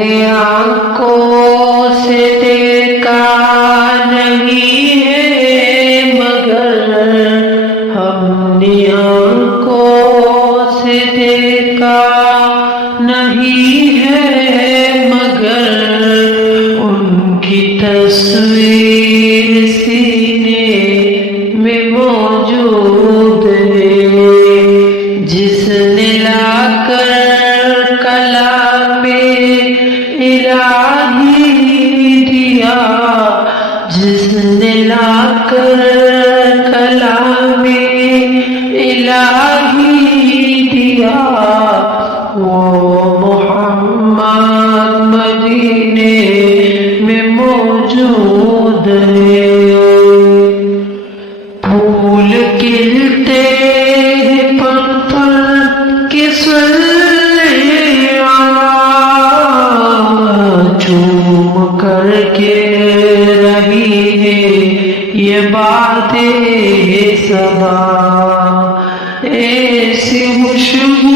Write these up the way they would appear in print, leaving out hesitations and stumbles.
نے آنکھوں سے دیکھا نہیں ہے مگر ہم نے آنکھوں سے دیکھا نہیں ہے مگر ان کی تصویر سینے میں موجود ہے جس نے لا کر کلام الہی دیا جس نے لا کر کلام الہی دیا وہ محمد مدینے میں موجود ہے پھول کھلتے ہیں پتھر کے صلی چوم کر کے رہی ہے یہ باتیں صبا ایسی خوشبو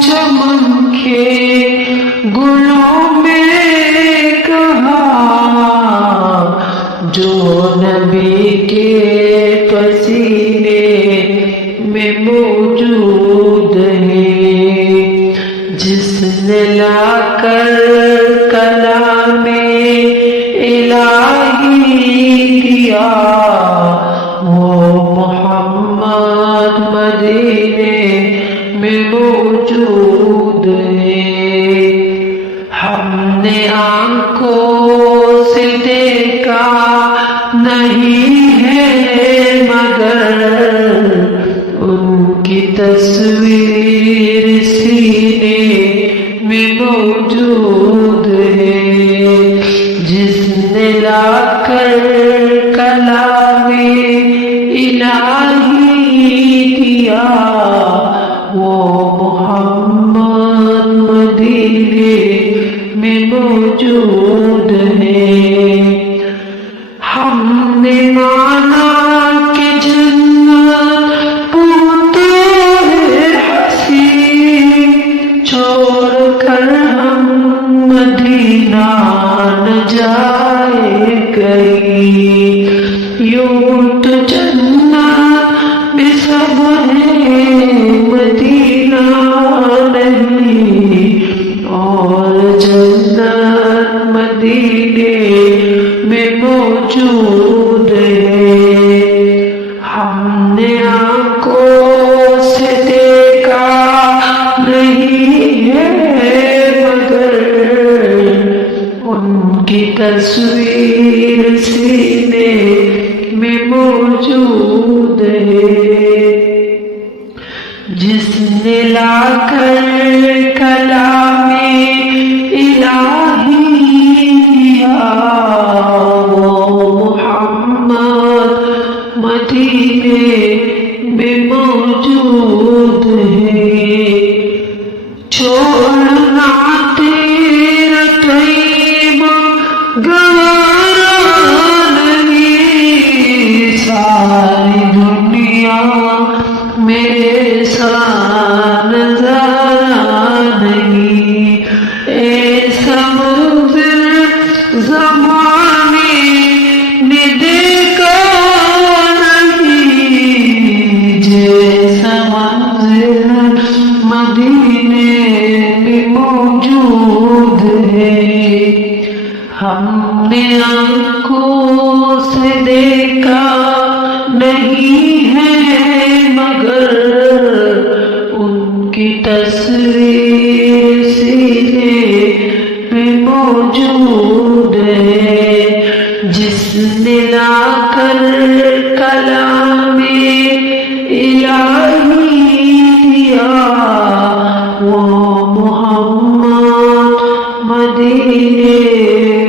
چمن کے گلوں میں کہاں جو نبی کے پسینے میں موجود ہے جس نے لا کر کلام الہی دیا وہ محمد مدینے میں موجود ہے ہم نے آنکھوں سے دیکھا نہیں ہے مگر ان کی تصویر سینے میں موجود ہے جس نے لا کر کلام الہی دیا وہ محمد مدینے میں موجود ہے ہم نے مانا کہ جنت پوتے حسین چھوڑ کر ہم مدینہ نہ جائے کہیں یوں تو جنت میں سب ہے مدینہ نہیں اور جنت مدینے میں موجود ہے ہم نے آنکھوں سے دیکھا نہیں ہے مگر ان کی تصویر سینے میں موجود ہے جس نے لا کر کلام الہی دیا وہ محمد مدینے میں موجود ہے چھوڑنا تیرا طیب گوارا نہیں ساری دنیا میرے ساتھ نظارہ نہیں ایسا منظر زمانے نے دیکھا نہیں جیسا منظر مدینے میں موجود ہے ہم نے آنکھوں سے دیکھا نہیں ہے مگر ان کی تصویر سینے میں موجود ہے جس نے لا کر کلام الہی دیا وہ محمد مدینے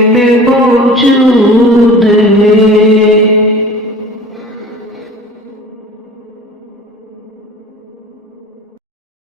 میں موجود ہے